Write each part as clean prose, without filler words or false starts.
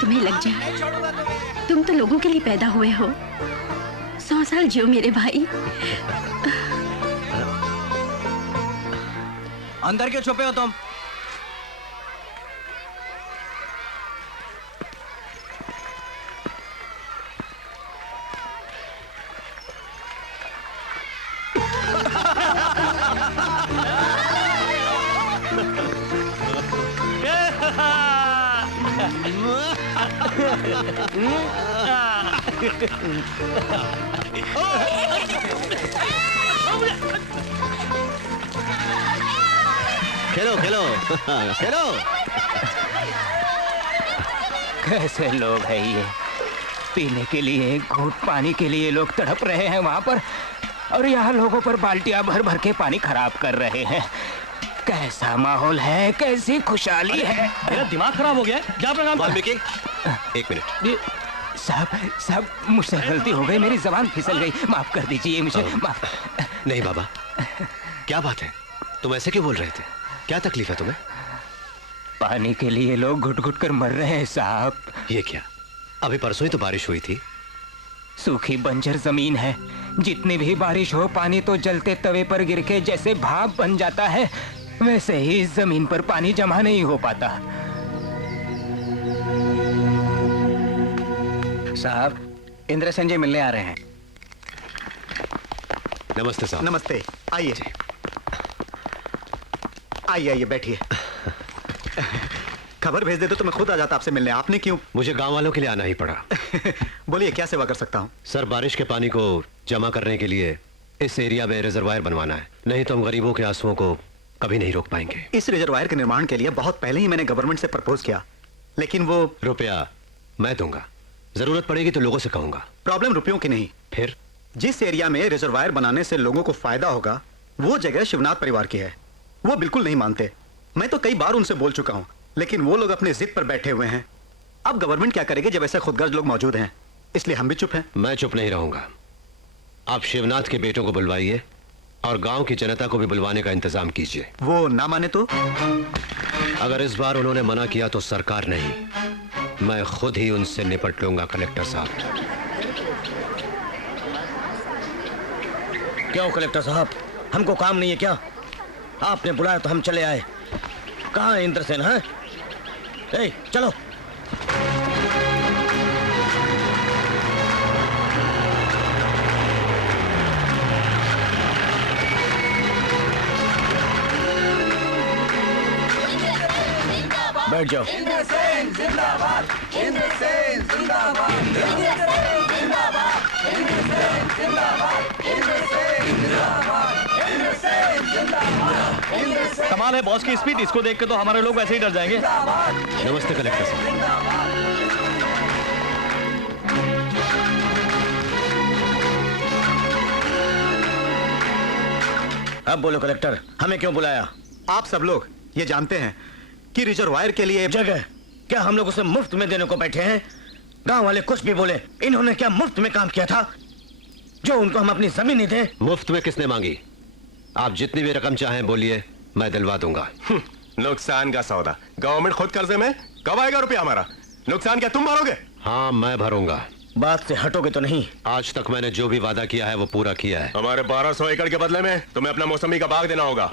तुम्हें लग जाए। तुम तो लोगों के लिए पैदा हुए हो। 100 साल जियो मेरे भाई। अंदर क्यों छुपे हो तुम? खेलो खेलो खेलो। कैसे लोग हैं ये? पीने के लिए एक घूंट पानी के लिए लोग तड़प रहे हैं वहां पर, और यहाँ लोगों पर बाल्टियां भर भर के पानी खराब कर रहे हैं। कैसा माहौल है, कैसी खुशहाली है। मेरा दिमाग खराब हो गया। जा अपना काम वाल्मीकि, एक मिनट। साहब मुझसे गलती हो गई, मेरी जबान फिसल गई, माफ कर दीजिए मुझे। माफ। नहीं बाबा, क्या बात है? तुम ऐसे क्यों बोल रहे थे? क्या तकलीफ है तुम्हें? पानी के लिए लोग घुट घुट कर मर रहे हैं साहब। ये क्या? अभी परसों ही तो बारिश हुई थी। सूखी बंजर जमीन है, जितनी भी बारिश हो पानी तो जलते तवे पर गिर के जैसे भाप बन जाता है, वैसे ही इस जमीन पर पानी जमा नहीं हो पाता। साहब, इंद्रसेन जी मिलने आ रहे हैं। नमस्ते साहब। नमस्ते, आइए आइए आइए बैठिए। खबर भेज दे तो मैं खुद आ जाता आपसे मिलने, आपने क्यों? मुझे गांव वालों के लिए आना ही पड़ा। बोलिए, क्या सेवा कर सकता हूँ? सर, बारिश के पानी को जमा करने के लिए इस एरिया में रिजर्वायर बनवाना है, नहीं तो हम गरीबों के आंसुओं को कभी नहीं रोक पाएंगे। इस रिजर्वायर के निर्माण के लिए बहुत पहले ही मैंने गवर्नमेंट से प्रपोज किया, लेकिन वो रुपया मैं दूंगा, जरूरत पड़ेगी तो लोगों से कहूंगा। प्रॉब्लम रुपयों की नहीं। फिर जिस एरिया में रिजर्वायर बनाने से लोगों को फायदा होगा, वो जगह शिवनाथ परिवार की है। वो बिल्कुल नहीं मानते। मैं तो कई बार उनसे बोल चुका हूं, लेकिन वो लोग अपने जिद पर बैठे हुए हैं। अब गवर्नमेंट क्या करेगी जब ऐसे खुदगर्ज लोग मौजूद हैं? इसलिए हम भी चुप हैं। मैं चुप नहीं रहूंगा। आप शिवनाथ के बेटों को बुलवाइए और गांव की जनता को भी बुलवाने का इंतजाम कीजिए। वो ना माने तो? अगर इस बार उन्होंने मना किया तो सरकार नहीं, मैं खुद ही उनसे निपट लूंगा। कलेक्टर साहब। क्यों कलेक्टर साहब, हमको काम नहीं है क्या? आपने बुलाया तो हम चले आए। कहाँ है इंद्रसेन? है चलो। बैठ जाओ। इंद्रसेन जिंदाबाद, इंद्रसेन जिंदाबाद, इंद्रसेन जिंदाबाद, इंद्रसेन जिंदाबाद, इंद्रसेन जिंदाबाद, इंद्रसेन जिंदाबाद, इंद्रसेन। कमाल है बॉस की स्पीड, इसको देख के तो हमारे लोग वैसे ही डर जाएंगे। नमस्ते कलेक्टर साहब। अब बोलो कलेक्टर, हमें क्यों बुलाया? आप सब लोग ये जानते हैं कि रिजर्वायर के लिए जगह क्या हम लोग उसे मुफ्त में देने को बैठे हैं? गांव वाले कुछ भी बोले, इन्होंने क्या मुफ्त में काम किया था जो उनको हम अपनी जमीन नहीं दे? मुफ्त में किसने मांगी? आप जितनी भी रकम चाहें बोलिए, मैं दिलवा दूंगा। नुकसान का सौदा, गवर्नमेंट खुद कर्जे में, कब आएगा रुपया हमारा? नुकसान क्या तुम भरोगे? हाँ, मैं भरूंगा। बात से हटोगे तो नहीं? आज तक मैंने जो भी वादा किया है वो पूरा किया है। हमारे 1200 एकड़ के बदले में तुम्हें अपना मौसमी का बाग देना होगा।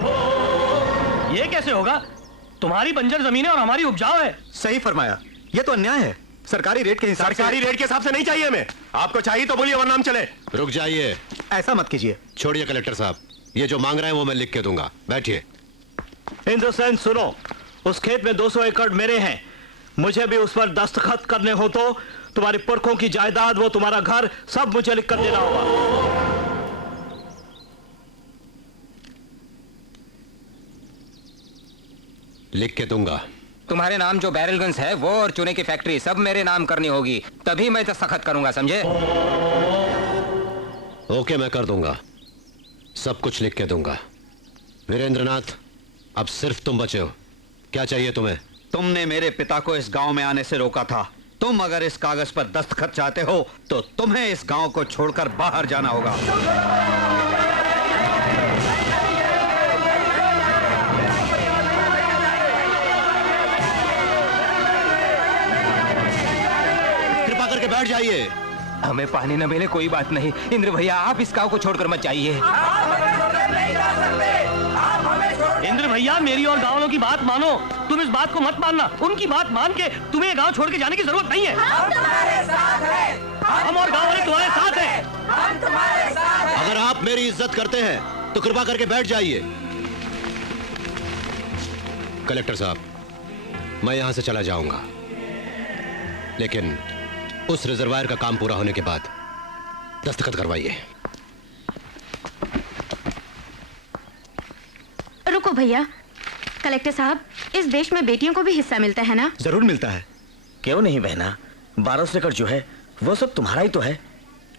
ये कैसे होगा? तुम्हारी बंजर जमीन है और हमारी उपजाऊ है। सही फरमाया, ये तो अन्याय है। सरकारी रेट के हिसाब से। सरकारी रेट के हिसाब से नहीं चाहिए हमें। आपको चाहिए तो बोलिए वरना हम चले। रुक जाइए। ऐसा मत कीजिए। छोड़िए कलेक्टर साहब, ये जो मांग रहे हैं वो मैं लिख के दूंगा। बैठिए। इंद्रसेन सुनो, उस खेत में 200 एकड़ मेरे हैं। मुझे भी उस पर दस्तखत करने हो तो तुम्हारी पुरखों की जायदाद, वो तुम्हारा घर, सब मुझे लिख कर देना होगा। लिख के दूंगा। तुम्हारे नाम जो बैरलगंज है वो और चूने की फैक्ट्री सब मेरे नाम करनी होगी, तभी मैं दस्तखत करूंगा, समझे? ओके, मैं कर दूंगा। सब कुछ लिख के दूंगा। वीरेंद्रनाथ, अब सिर्फ तुम बचे हो। क्या चाहिए तुम्हें? तुमने मेरे पिता को इस गांव में आने से रोका था। तुम अगर इस कागज पर दस्तखत चाहते हो तो तुम्हें इस गांव को छोड़कर बाहर जाना होगा। बैठ जाइए। हमें पानी न मिले कोई बात नहीं, इंद्र भैया आप इस गांव को छोड़कर मत जाइए। इंद्र भैया मेरी और गाँव वालों की बात मानो, तुम इस बात को मत मानना। उनकी बात मान के तुम्हें गांव छोड़ के जाने की जरूरत नहीं है। हम तुम्हारे साथ हैं, हम और गांव वाले तुम्हारे साथ हैं। हम तुम्हारे साथ हैं। अगर आप मेरी इज्जत करते हैं तो कृपा करके बैठ जाइए। कलेक्टर साहब, मैं यहां से चला जाऊंगा, लेकिन उस रिजर्वायर का काम पूरा होने के बाद दस्तखत करवाइए। रुको भैया, कलेक्टर साहब, इस देश में बेटियों को भी हिस्सा मिलता है ना? जरूर मिलता है। क्यों नहीं बहना, 1200 एकड़ जो है वो सब तुम्हारा ही तो है।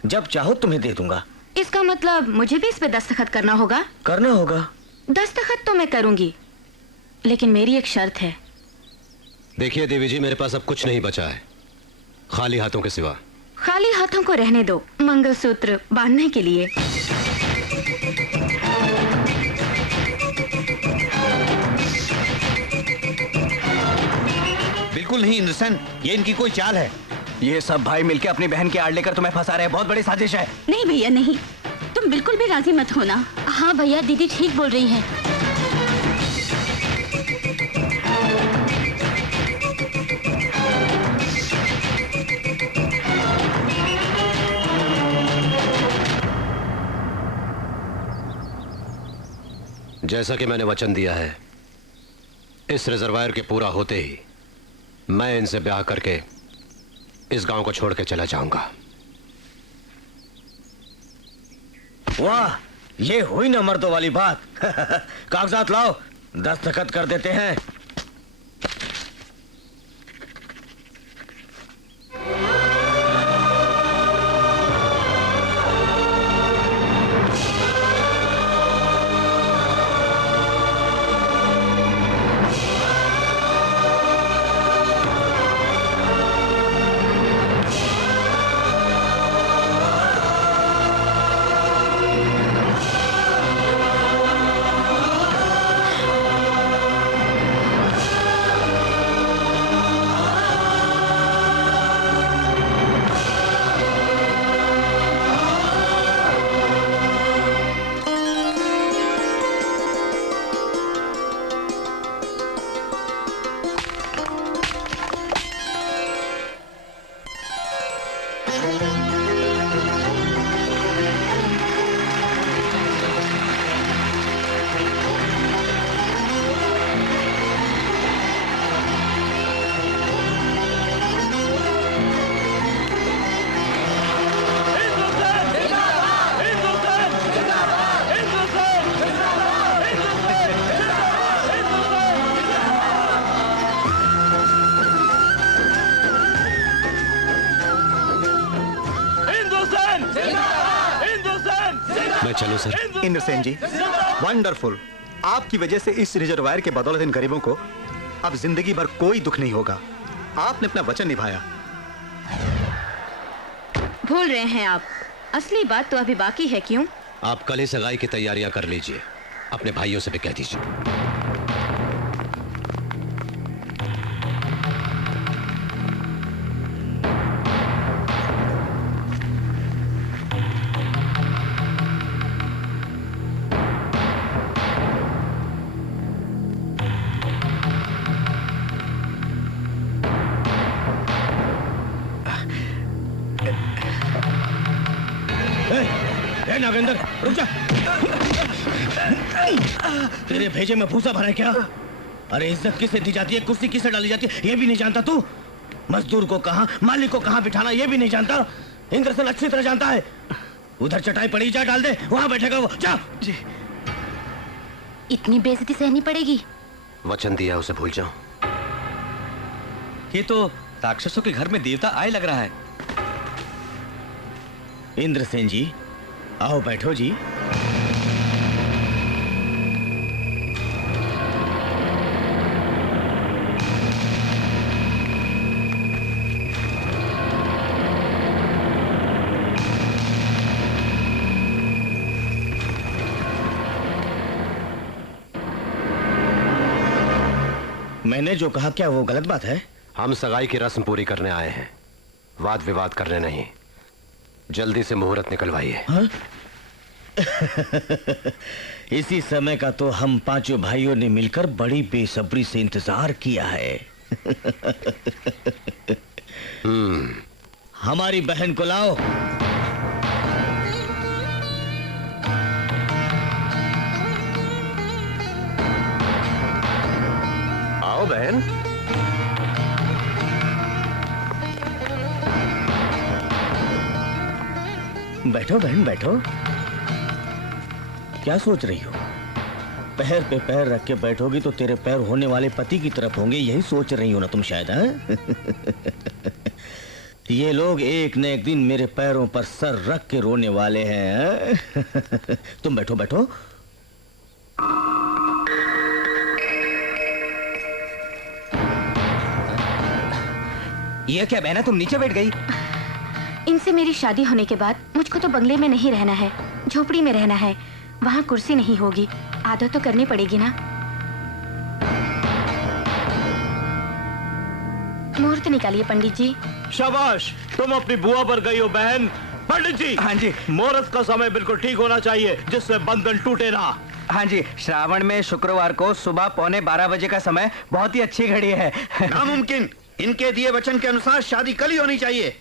जब चाहो तुम्हें दे दूंगा। इसका मतलब मुझे भी इस पे दस्तखत करना होगा? करना होगा। दस्तखत तो मैं करूंगी, लेकिन मेरी एक शर्त है। देखिए देवी जी, मेरे पास अब कुछ नहीं बचा है खाली हाथों के सिवा। खाली हाथों को रहने दो, मंगलसूत्र बांधने के लिए। बिल्कुल नहीं इंद्रसेन, ये इनकी कोई चाल है। ये सब भाई मिलके अपनी बहन की आड़ लेकर तुम्हें फंसा रहे हैं। बहुत बड़ी साजिश है। नहीं भैया नहीं, तुम बिल्कुल भी राजी मत होना। हाँ भैया, दीदी ठीक बोल रही हैं। जैसा कि मैंने वचन दिया है, इस रिजर्वायर के पूरा होते ही मैं इनसे ब्याह करके इस गांव को छोड़ के चला जाऊंगा। वाह, ये हुई ना मर्दों वाली बात। कागजात लाओ, दस्तखत कर देते हैं। मैं चलूं सर? इंद्रसेन जी, वंडरफुल। आपकी वजह से इस रिजर्वायर के बदौलत इन गरीबों को अब जिंदगी भर कोई दुख नहीं होगा। आपने अपना वचन निभाया। भूल रहे हैं आप, असली बात तो अभी बाकी है। क्यों? आप कल ही सगाई की तैयारियां कर लीजिए, अपने भाइयों से भी कह दीजिए। नागेंद्र, रुक जा। तेरे भेजे में भूसा भरा है क्या? अरे इज्जत किसे दी जाती है, कुर्सी किसे डाली जाती है, ये भी नहीं जानता तू? मजदूर को कहां, मालिक को कहां बिठाना, ये भी नहीं जानता? इंद्रसेन अच्छी तरह जानता है। उधर चटाई पड़ी, जा डाल दे, वहां बैठेगा वो। जा। जी। इतनी बेइज्जती सहनी पड़ेगी? वचन दिया उसे भूल जाओ। ये तो राक्षसों के घर में देवता आए लग रहा है। इंद्रसेन जी, आओ बैठो जी। मैंने जो कहा क्या वो गलत बात है? हम सगाई की रस्म पूरी करने आए हैं, वाद विवाद करने नहीं, जल्दी से मुहूर्त निकलवाइए। हाँ? इसी समय का तो हम पांचों भाइयों ने मिलकर बड़ी बेसब्री से इंतजार किया है। हमारी बहन को लाओ। आओ बहन। बैठो बहन बैठो। क्या सोच रही हो? पैर पे पैर रख के बैठोगी तो तेरे पैर होने वाले पति की तरफ होंगे, यही सोच रही हो ना तुम शायद? हाँ? ये लोग एक न एक दिन मेरे पैरों पर सर रख के रोने वाले हैं। हाँ? तुम बैठो बैठो। ये क्या बहना, तुम नीचे बैठ गई? इनसे मेरी शादी होने के बाद मुझको तो बंगले में नहीं रहना है, झोपड़ी में रहना है। वहाँ कुर्सी नहीं होगी, आदत तो करनी पड़ेगी ना। मुहूर्त निकालिए पंडित जी। शाबाश, तुम अपनी बुआ पर गई हो बहन। पंडित जी। हाँ जी। मुहूर्त का समय बिल्कुल ठीक होना चाहिए, जिससे बंधन टूटे ना। हाँ जी, श्रावण में शुक्रवार को सुबह 11:15 बजे का समय बहुत ही अच्छी घड़ी है। नामुमकिन, इनके दिए वचन के अनुसार शादी कल ही होनी चाहिए।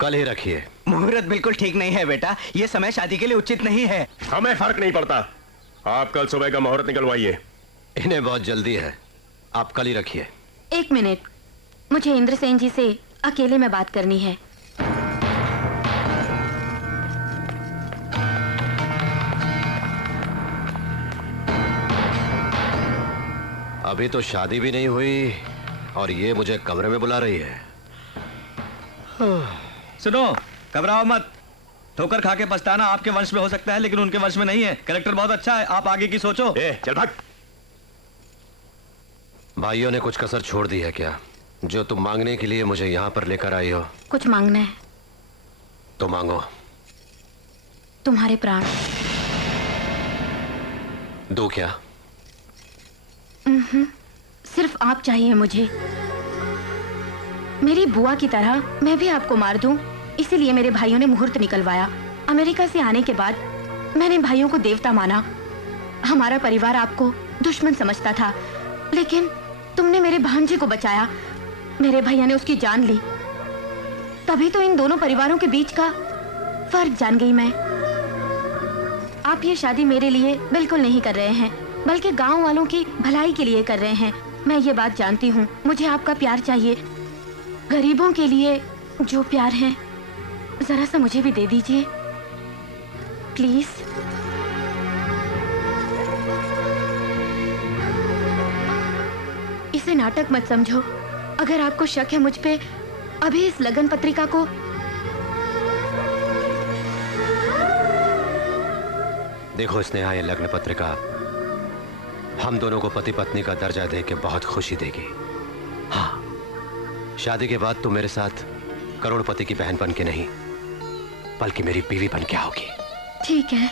कल ही रखिए। मुहूर्त बिल्कुल ठीक नहीं है बेटा, ये समय शादी के लिए उचित नहीं है। हमें फर्क नहीं पड़ता, आप कल सुबह का मुहूर्त निकलवाइए। इन्हें बहुत जल्दी है, आप कल ही रखिए। एक मिनट, मुझे इंद्रसेन जी से अकेले में बात करनी है। अभी तो शादी भी नहीं हुई और ये मुझे कमरे में बुला रही है। सुनो, घबराओ मत। ठोकर खा के पछताना आपके वंश में हो सकता है, लेकिन उनके वंश में नहीं है। कैरेक्टर बहुत अच्छा है, आप आगे की सोचो। चल भाग। भाइयों ने कुछ कसर छोड़ दी है क्या, जो तुम मांगने के लिए मुझे यहाँ पर लेकर आई हो? कुछ मांगना है तो मांगो। तुम्हारे प्राण। दो क्या? सिर्फ आप चाहिए मुझे। मेरी बुआ की तरह मैं भी आपको मार दूं, इसीलिए मेरे भाइयों ने मुहूर्त निकलवाया। अमेरिका से आने के बाद मैंने भाइयों को देवता माना। हमारा परिवार आपको दुश्मन समझता था, लेकिन तुमने मेरे भांजे को बचाया। मेरे भैया ने उसकी जान ली, तभी तो इन दोनों परिवारों के बीच का फर्क जान गई मैं। आप ये शादी मेरे लिए बिल्कुल नहीं कर रहे हैं, बल्कि गांव वालों की भलाई के लिए कर रहे हैं। मैं ये बात जानती हूँ। मुझे आपका प्यार चाहिए, गरीबों के लिए जो प्यार है, जरा सा मुझे भी दे दीजिए प्लीज। इसे नाटक मत समझो। अगर आपको शक है मुझ पे, अभी इस लगन पत्रिका को देखो स्नेहा, ये लग्न पत्रिका हम दोनों को पति पत्नी का दर्जा देके बहुत खुशी देगी। हाँ, शादी के बाद तुम मेरे साथ करोड़पति की बहन बन के नहीं, बल्कि मेरी बीवी बन के आओगी। ठीक है।